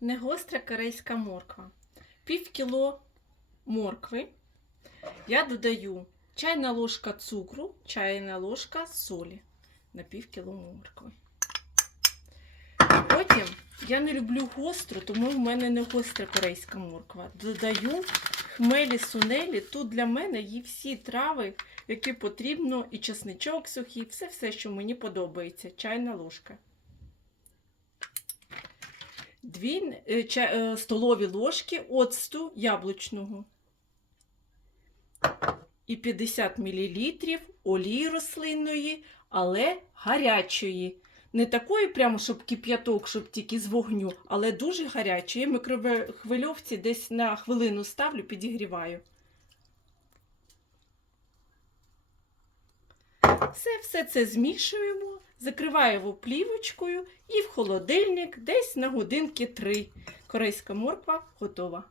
негостра корейська морква. Пів кіло моркви. Я додаю чайна ложка цукру, чайна ложка солі на пів кіло моркви. Потім я не люблю гостру, тому в мене не гостра корейська морква. Додаю хмелі сунелі. Тут для мене є всі трави, які потрібно, і чесничок сухий, все-все, що мені подобається. Чайна ложка. Дві е, ча- е, столові ложки оцту яблучного. І 50 мл олії рослинної, але гарячої. Не такої, прямо, щоб кип'яток, щоб тільки з вогню, але дуже гарячої. Я мікрохвильовці десь на хвилину ставлю, підігріваю. Все, все це змішуємо, закриваємо плівочкою і в холодильник десь на годинки 3. Корейська морква готова.